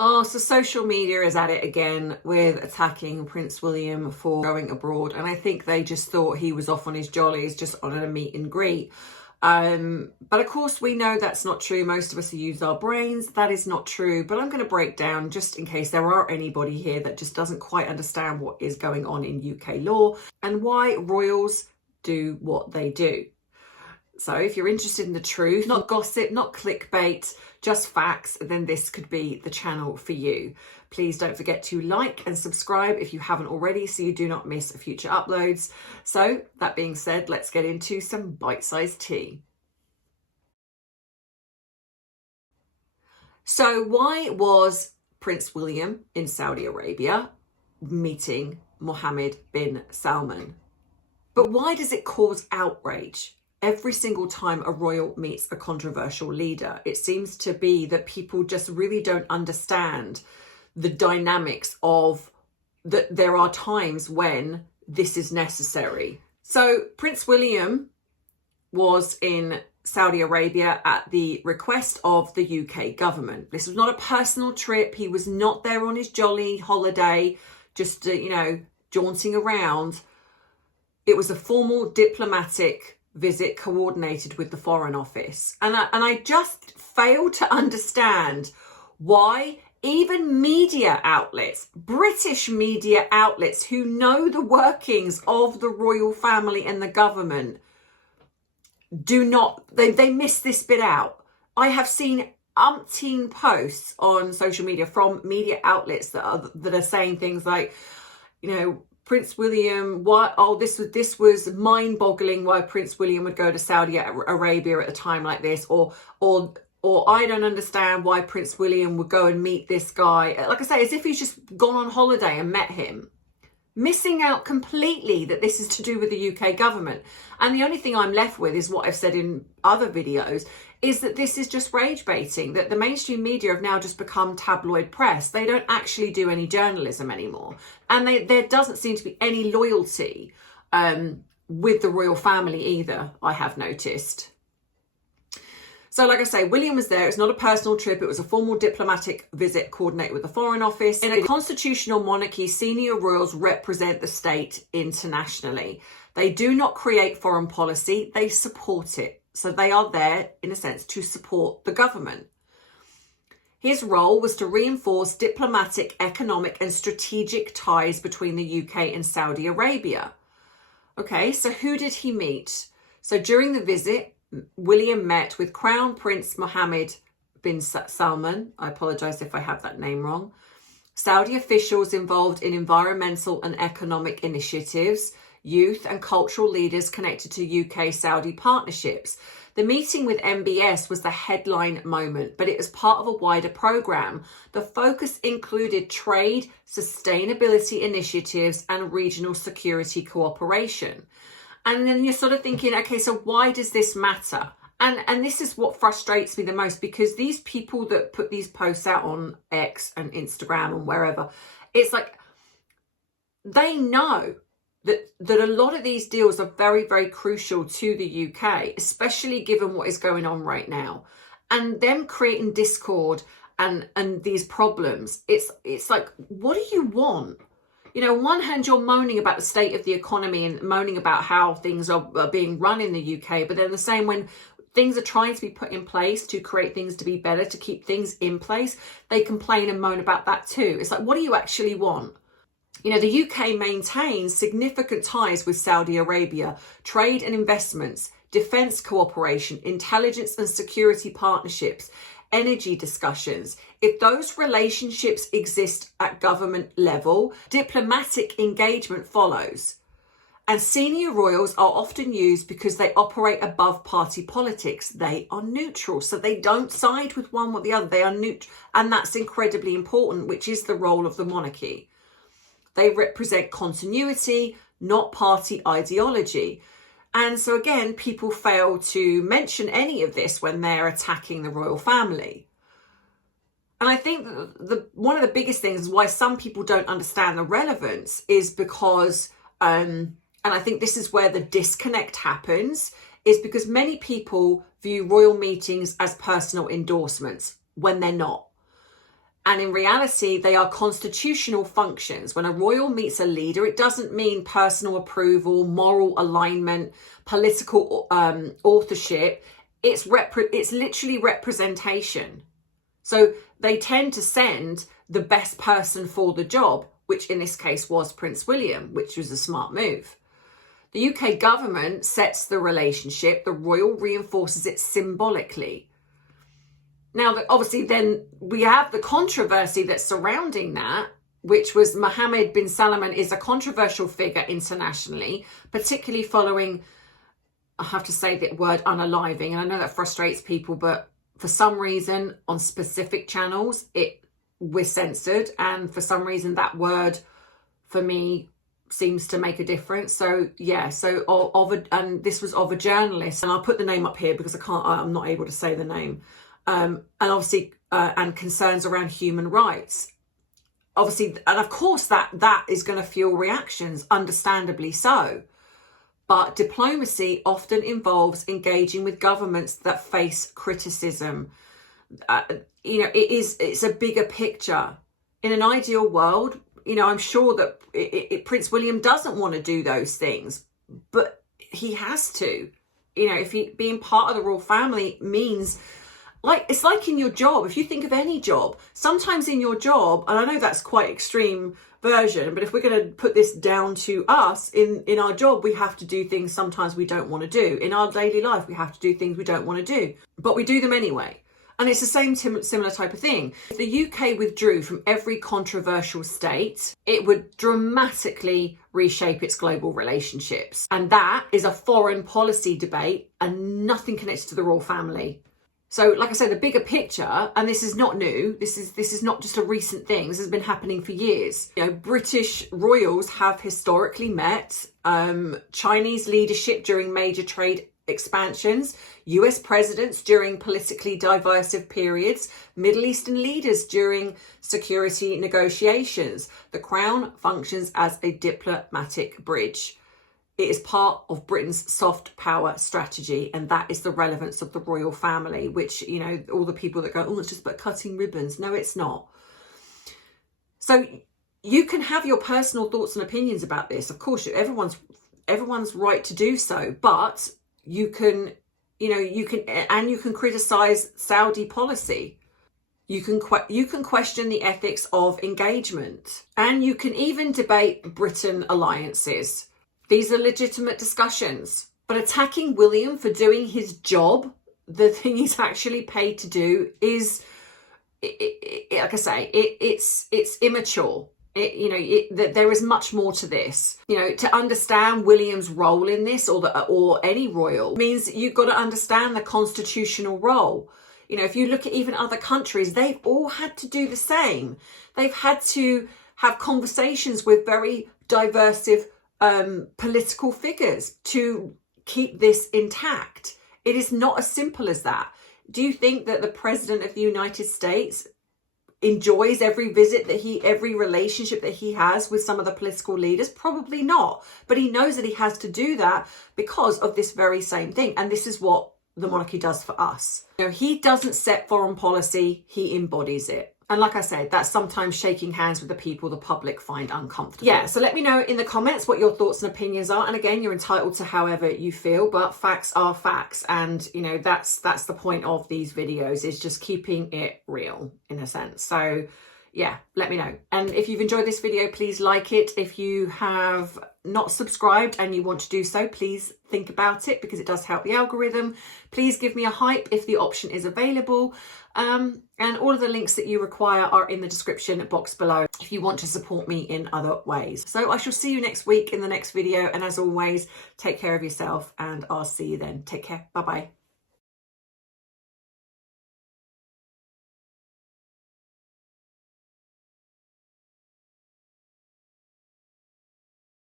Oh, so social media is at it again with attacking Prince William for going abroad. And I think they just thought he was off on his jollies, just on a meet and greet. But of course, we know that's not true. Most of us use our brains. That is not true. But I'm going to break down, just in case there are anybody here that just doesn't quite understand what is going on in UK law and why royals do what they do. So if you're interested in the truth, not gossip, not clickbait, just facts, then this could be the channel for you. Please don't forget to like and subscribe if you haven't already, so you do not miss future uploads. So that being said, let's get into some bite-sized tea. So why was Prince William in Saudi Arabia meeting Mohammed bin Salman? But why does it cause outrage? Every single time a royal meets a controversial leader, it seems to be that people just really don't understand the dynamics of that. There are times when this is necessary. So Prince William was in Saudi Arabia at the request of the UK government. This was not a personal trip. He was not there on his jolly holiday, just, jaunting around. It was a formal diplomatic visit coordinated with the Foreign Office. And I just fail to understand why even media outlets, British media outlets who know the workings of the royal family and the government, do not, they miss this bit out. I have seen umpteen posts on social media from media outlets that are saying things like, Prince William, this was mind-boggling why Prince William would go to Saudi Arabia at a time like this, or I don't understand why Prince William would go and meet this guy. Like I say, as if he's just gone on holiday and met him. Missing out completely that this is to do with the UK government. And the only thing I'm left with is what I've said in other videos, is that this is just rage baiting, that the mainstream media have now just become tabloid press. They don't actually do any journalism anymore. And there doesn't seem to be any loyalty with the royal family either, I have noticed. So like I say, William was there. It's not a personal trip. It was a formal diplomatic visit coordinated with the Foreign Office. In a constitutional monarchy, senior royals represent the state internationally. They do not create foreign policy. They support it. So they are there, in a sense, to support the government. His role was to reinforce diplomatic, economic and strategic ties between the UK and Saudi Arabia. Okay, so who did he meet? So during the visit, William met with Crown Prince Mohammed bin Salman. I apologize if I have that name wrong. Saudi officials involved in environmental and economic initiatives, youth and cultural leaders connected to UK-Saudi partnerships. The meeting with MBS was the headline moment, but it was part of a wider program. The focus included trade, sustainability initiatives, and regional security cooperation. And then you're sort of thinking, okay, so why does this matter? And this is what frustrates me the most, because these people that put these posts out on X and Instagram and wherever, it's like they know that a lot of these deals are very, very crucial to the UK, especially given what is going on right now. And them creating discord and these problems, it's like, what do you want? On one hand, you're moaning about the state of the economy and moaning about how things are being run in the UK. But then the same when things are trying to be put in place to create things to be better, to keep things in place, they complain and moan about that too. It's like, what do you actually want? The UK maintains significant ties with Saudi Arabia, trade and investments, defence cooperation, intelligence and security partnerships, energy discussions. If those relationships exist at government level, diplomatic engagement follows. And senior royals are often used because they operate above party politics. They are neutral, so they don't side with one or the other. They are neutral, and that's incredibly important, which is the role of the monarchy. They represent continuity, not party ideology. And so again, people fail to mention any of this when they're attacking the royal family. And I think one of the biggest things is why some people don't understand the relevance is because, and I think this is where the disconnect happens, is because many people view royal meetings as personal endorsements when they're not. And in reality, they are constitutional functions. When a royal meets a leader, it doesn't mean personal approval, moral alignment, political authorship. It's literally representation. So they tend to send the best person for the job, which in this case was Prince William, which was a smart move. The UK government sets the relationship. The royal reinforces it symbolically. Now, obviously, then we have the controversy that's surrounding that, which was Mohammed bin Salman is a controversial figure internationally, particularly following, I have to say the word unaliving, and I know that frustrates people, but for some reason on specific channels, we're censored, and for some reason that word for me seems to make a difference. So yeah, and this was of a journalist, and I'll put the name up here because I'm not able to say the name. And obviously, and concerns around human rights. Obviously, and of course that is going to fuel reactions, understandably so. But diplomacy often involves engaging with governments that face criticism. It's a bigger picture. In an ideal world, I'm sure that Prince William doesn't want to do those things, but he has to. If being part of the royal family means, it's like in your job. If you think of any job, sometimes in your job, and I know that's quite extreme version, but if we're going to put this down to us, in our job, we have to do things sometimes we don't want to do. In our daily life, we have to do things we don't want to do, but we do them anyway. And it's the same similar type of thing. If the UK withdrew from every controversial state, it would dramatically reshape its global relationships. And that is a foreign policy debate and nothing connected to the royal family. So, like I say, the bigger picture, and this is not new, this is not just a recent thing, this has been happening for years. British royals have historically met Chinese leadership during major trade expansions, US presidents during politically divisive periods, Middle Eastern leaders during security negotiations. The Crown functions as a diplomatic bridge. It is part of Britain's soft power strategy, and that is the relevance of the royal family, which, all the people that go, oh, it's just about cutting ribbons. No, it's not. So you can have your personal thoughts and opinions about this. Of course, everyone's right to do so, but you can criticize Saudi policy. You can question the ethics of engagement, and you can even debate Britain alliances. These are legitimate discussions, but attacking William for doing his job, the thing he's actually paid to do, is, like I say, it's immature. There is much more to this. To understand William's role in this, or any royal, means you've got to understand the constitutional role. If you look at even other countries, they've all had to do the same. They've had to have conversations with very diverse political figures to keep this intact. It is not as simple as that. Do you think that the President of the United States enjoys every relationship that he has with some of the political leaders? Probably not. But he knows that he has to do that because of this very same thing. And this is what the monarchy does for us. He doesn't set foreign policy, he embodies it. And like I said, that's sometimes shaking hands with the people the public find uncomfortable. Yeah, so let me know in the comments what your thoughts and opinions are. And again, you're entitled to however you feel, but facts are facts. And, that's the point of these videos, is just keeping it real in a sense. So yeah, let me know. And if you've enjoyed this video, please like it. If you have not subscribed and you want to do so, please think about it, because it does help the algorithm. Please give me a hype if the option is available. And all of the links that you require are in the description box below if you want to support me in other ways. So I shall see you next week in the next video. And as always, take care of yourself, and I'll see you then. Take care. Bye-bye.